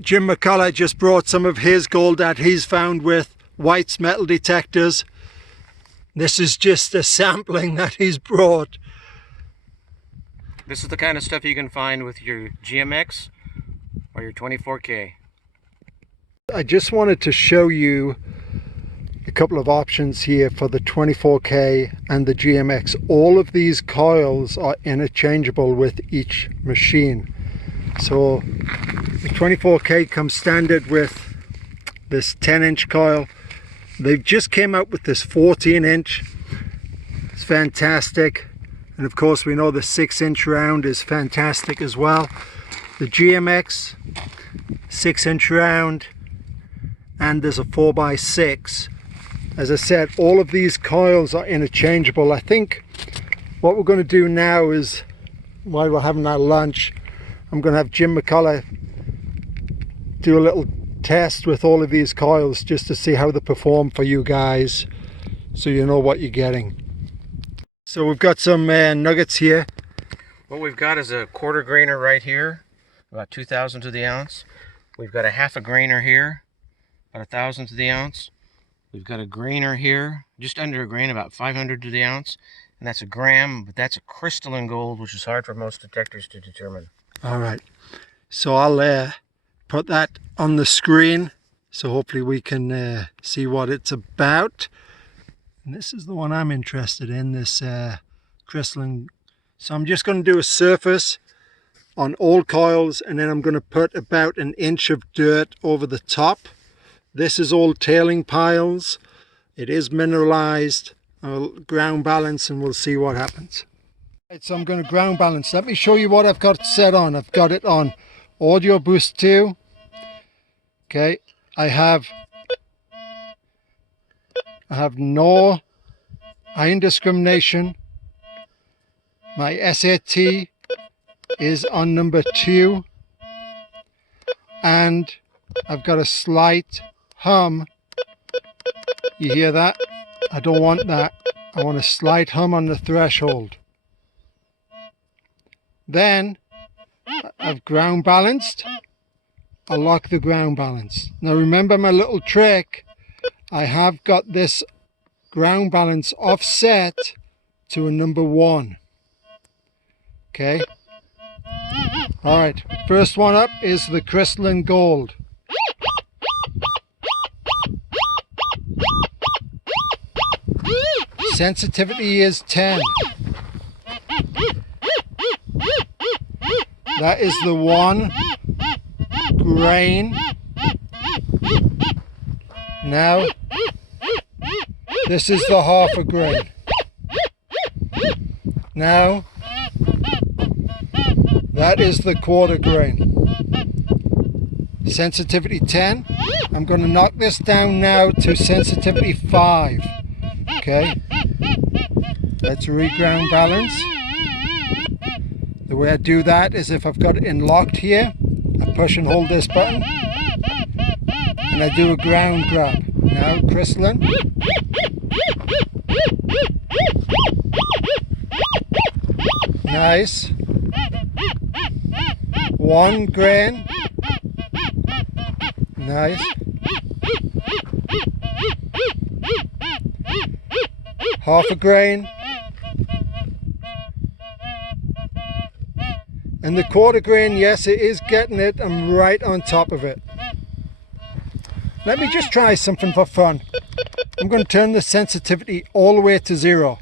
Jim McCullough just brought some of his gold that he's found with White's metal detectors. This is just a sampling that he's brought. This is the kind of stuff you can find with your GMX or your 24K. I just wanted to show you a couple of options here for the 24K and the GMX. All of these coils are interchangeable with each machine. So the 24K comes standard with this 10-inch coil. They've just came out with this 14-inch. It's fantastic. And of course we know the 6-inch round is fantastic as well. The GMX 6-inch round, and there's a 4x6. As I said, all of these coils are interchangeable. I think what we're going to do now is, while we're having our lunch, I'm going to have Jim McCullough do a little test with all of these coils just to see how they perform for you guys, so you know what you're getting. So we've got some nuggets here. What we've got is a quarter grainer right here, about 2,000 to the ounce. We've got a half a grainer here, about 1,000 to the ounce. We've got a grainer here, just under a grain, about 500 to the ounce. And that's a gram, but that's a crystalline gold, which is hard for most detectors to determine. All right, so I'll put that on the screen so hopefully we can see what it's about. And this is the one I'm interested in, this crystalline. So I'm just going to do a surface on all coils, and then I'm going to put about 1 inch of dirt over the top. This is all tailing piles. It is mineralized. I'll ground balance and we'll see what happens. Right, so I'm going to ground balance. Let me show you what I've got set on. I've got it on Audio Boost 2. Okay, I have no iron discrimination. My SAT is on number 2, and I've got a slight hum. You hear that? I don't want that. I want a slight hum on the threshold. Then I've ground balanced. I'll lock the ground balance. Now remember my little trick. I have got this ground balance offset to a number 1. Okay. All right. First one up is the crystalline gold. Sensitivity is 10. That is the 1 grain. Now this is the half a grain. Now that is the quarter grain. Sensitivity 10. I'm going to knock this down now to sensitivity 5. Okay, let's reground balance. The way I do that is if I've got it in locked here, I push and hold this button and I do a ground grab. Now crystalline. Nice. 1 grain. Nice. Half a grain. And the quarter grain, yes, it is getting it. I'm right on top of it. Let me just try something for fun. I'm going to turn the sensitivity all the way to 0.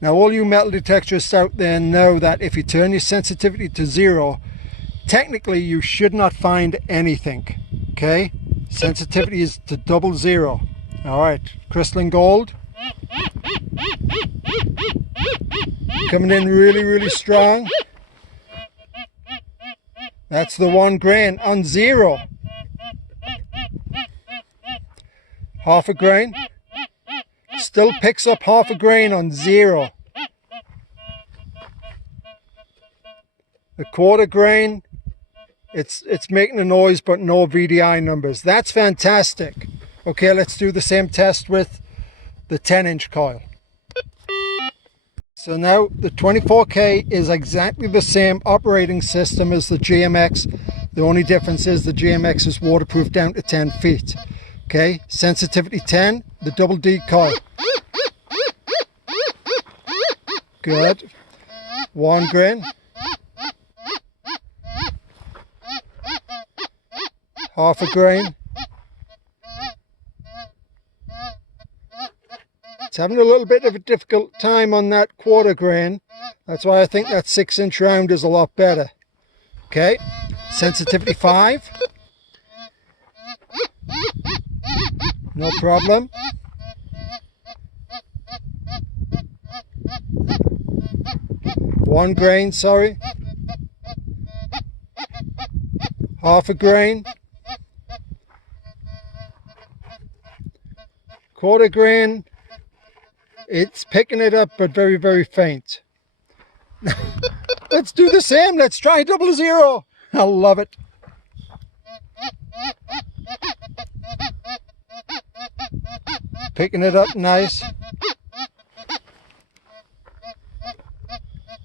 Now all you metal detectorists out there know that if you turn your sensitivity to 0, technically you should not find anything. Okay, sensitivity is to 00. All right, crystalline gold. Coming in really strong. That's the 1 grain on 0. Half a grain. Still picks up half a grain on 0. The quarter grain It's making a noise but no VDI numbers. That's fantastic. Okay, let's do the same test with the 10-inch coil. So now the 24K is exactly the same operating system as the GMX. The only difference is the GMX is waterproof down to 10 feet. Okay, sensitivity 10, the double D coil. Good. 1 grain. Half a grain. It's having a little bit of a difficult time on that 1/4 grain. That's why I think that 6-inch round is a lot better. Okay, sensitivity 5. No problem. One grain, sorry. Half a grain. 1/4 grain. It's picking it up, but very, very faint. Let's do the same. Let's try 00. I love it. Picking it up nice.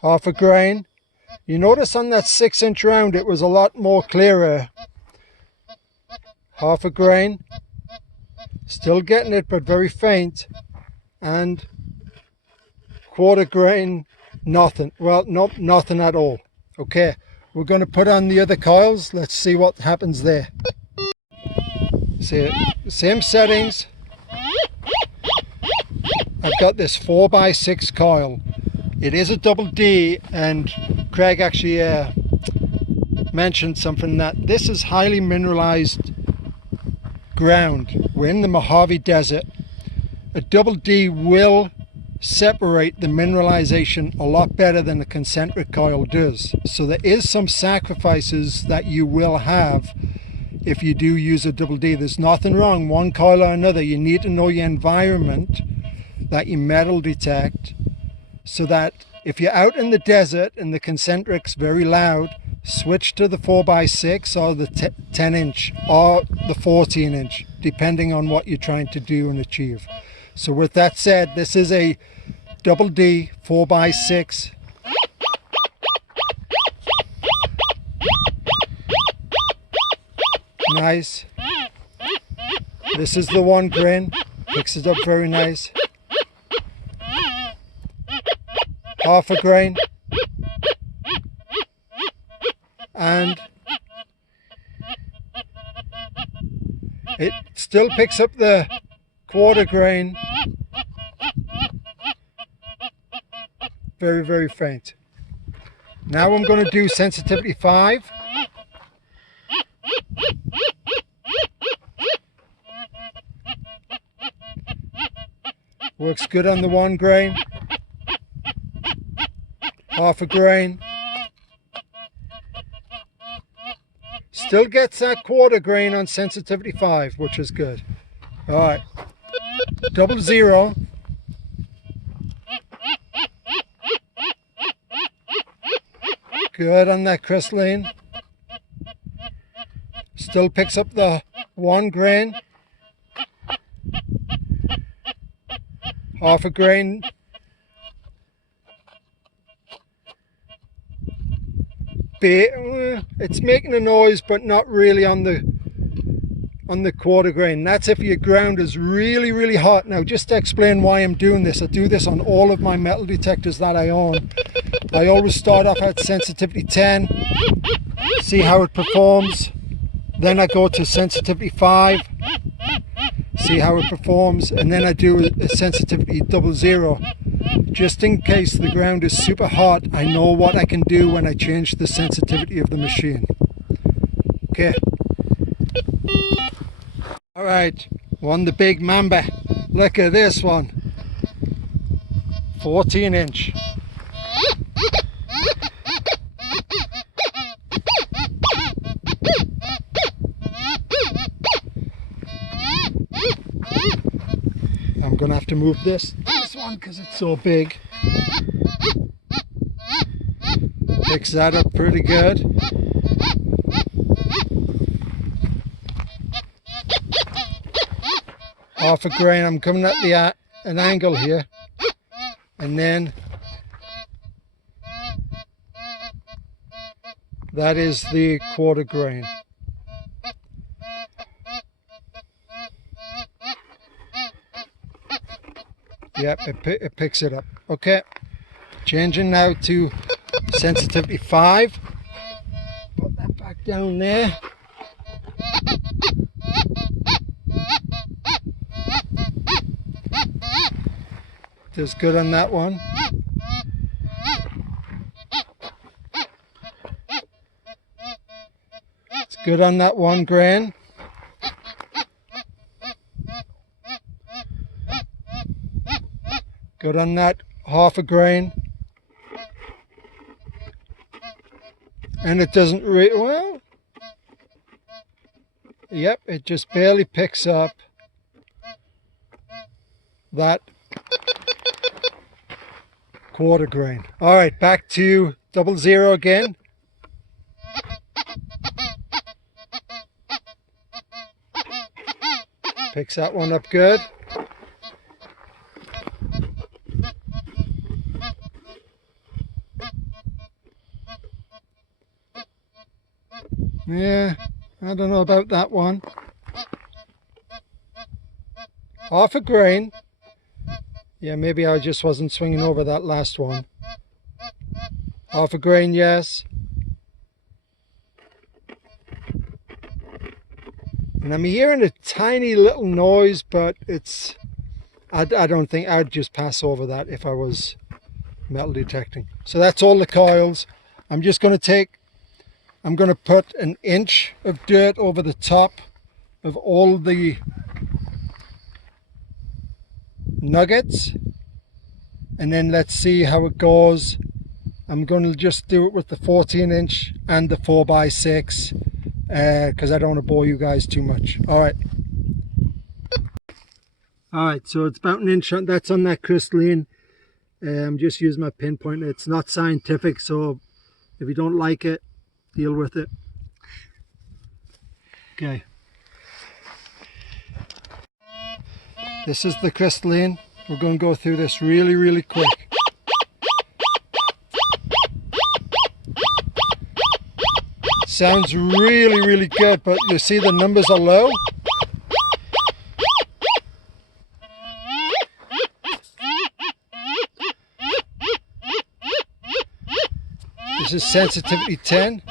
Half a grain. You notice on that 6-inch round it was a lot more clearer. Half a grain. Still getting it, but very faint. And 1/4 grain, nothing. Well, nope, nothing at all. Okay, we're going to put on the other coils. Let's see what happens there. See, same settings. I've got this 4x6 coil. It is a double D, and Craig actually mentioned something, that this is highly mineralized ground. We're in the Mojave Desert. A double D will separate the mineralization a lot better than a concentric coil does. So there is some sacrifices that you will have if you do use a double D. There's nothing wrong, one coil or another. You need to know your environment that you metal detect, so that if you're out in the desert and the concentric's very loud, switch to the 4x6 or the 10-inch or the 14-inch, depending on what you're trying to do and achieve. So with that said, this is a double D 4x6. Nice. This is the 1 grain. Picks it up very nice. Half a grain. And it still picks up the 1/4 grain. Very, very faint. Now I'm going to do sensitivity 5. Works good on the 1 grain. Half a grain. Still gets that 1/4 grain on sensitivity 5, which is good. All right. 00. Good on that crystalline. Still picks up the 1 grain. Half a grain. It's making a noise, but not really on the 1/4 grain. That's if your ground is really, really hot. Now, just to explain why I'm doing this, I do this on all of my metal detectors that I own. I always start off at sensitivity 10, see how it performs. Then I go to sensitivity 5, see how it performs, and then I do a sensitivity 00. Just in case the ground is super hot, I know what I can do when I change the sensitivity of the machine. Okay. All right, the big mamba. Look at this one. 14-inch. I'm gonna have to move this one because it's so big. Picks that up pretty good. half a grain. I'm coming at an angle here, and then that is the quarter grain. Yep, it picks it up. Okay, changing now to sensitivity 5. Put that back down there. Does good on that one. It's good on that 1 grain. Good on that half a grain. And it doesn't well, yep, it just barely picks up that quarter grain. All right, back to 00 again. Picks that one up good. Yeah, I don't know about that one. Half a grain. Yeah, maybe I just wasn't swinging over that last one. Half a grain, yes. And I'm hearing a tiny little noise, but it's... I don't think I'd just pass over that if I was metal detecting. So that's all the coils. I'm just going to put an inch of dirt over the top of all the nuggets, and then let's see how it goes. I'm going to just do it with the 14-inch and the 4x6 because I don't want to bore you guys too much. All right, so it's about an inch. That's on that crystalline. I'm just using my pinpointer. It's not scientific, so if you don't like it, deal with it. Okay. This is the crystalline. We're going to go through this really, really quick. Sounds really, really good, but you see the numbers are low. This is sensitivity 10.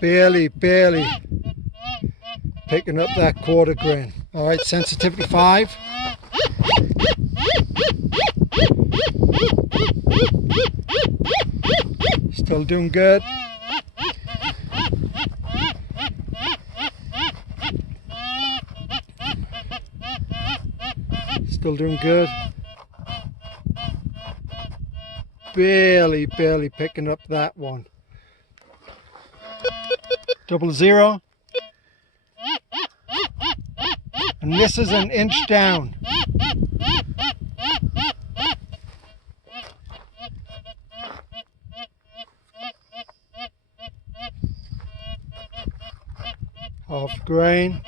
Barely picking up that quarter grain. All right, sensitivity 5. Still doing good. Still doing good. Barely picking up that one. 00. And this is an inch down. Half grain.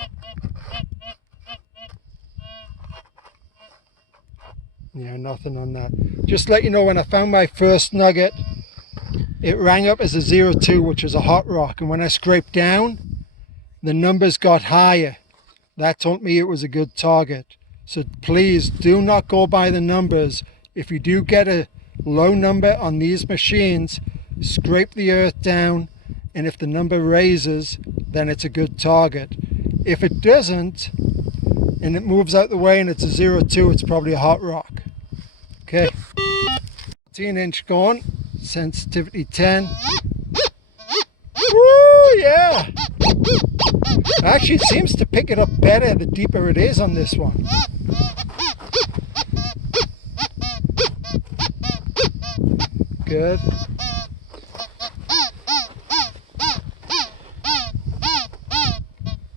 Yeah, nothing on that. Just to let you know, when I found my first nugget, it rang up as a 02, which is a hot rock, and when I scraped down, the numbers got higher. That told me it was a good target. So please do not go by the numbers. If you do get a low number on these machines, scrape the earth down, and if the number raises, then it's a good target. If it doesn't, and it moves out the way and it's a 02, it's probably a hot rock. Okay, 14-inch gone, sensitivity 10. Woo, yeah! Actually, it seems to pick it up better the deeper it is on this one. Good.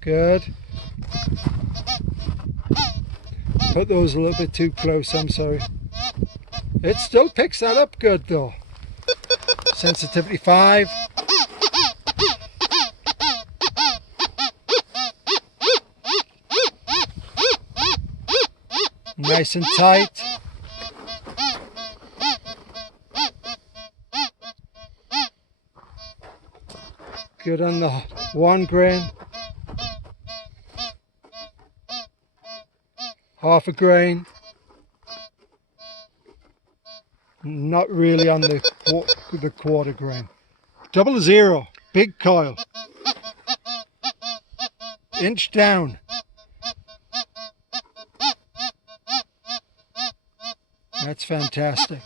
Good. Put those a little bit too close, I'm sorry. It still picks that up good though. Sensitivity 5. Nice and tight. Good on the 1 grain. Half a grain. Not really on the quarter grain. 00, big coil. Inch down. That's fantastic.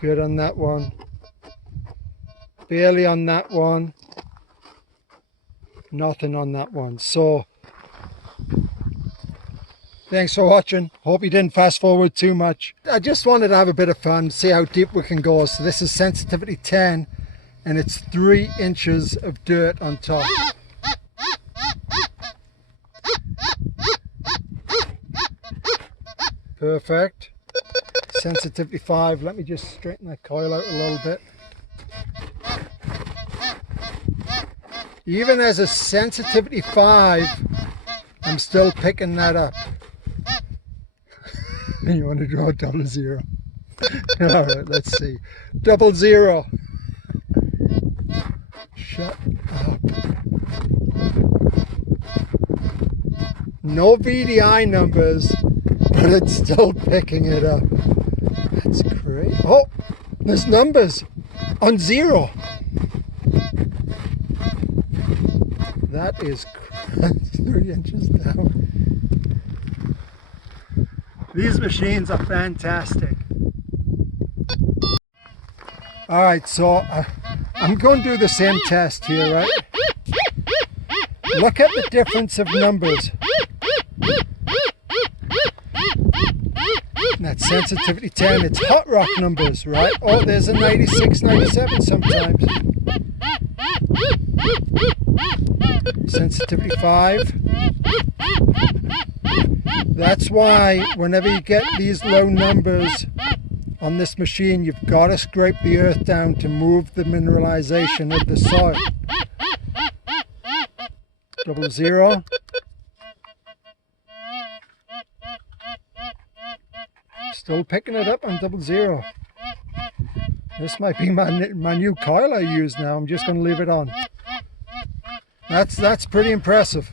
Good on that one. Barely on that one. Nothing on that one. So, thanks for watching. Hope you didn't fast forward too much. I just wanted to have a bit of fun, see how deep we can go. So this is sensitivity 10 and it's 3 inches of dirt on top. Perfect. Sensitivity 5. Let me just straighten that coil out a little bit. Even as a sensitivity 5, I'm still picking that up. You want to draw 00? Alright, let's see. 00. Shut up. No VDI numbers, but it's still picking it up. That's great. Oh, there's numbers on 0. That is 3 inches down. These machines are fantastic. Alright, so I'm going to do the same test here, right? Look at the difference of numbers. That's sensitivity 10. It's hot rock numbers, right? Oh, there's a 96, 97 sometimes. Sensitivity 5. That's why whenever you get these low numbers on this machine, you've got to scrape the earth down to move the mineralization of the soil. 00. Still picking it up on 00. This might be my new coil I use now. I'm just going to leave it on. That's pretty impressive.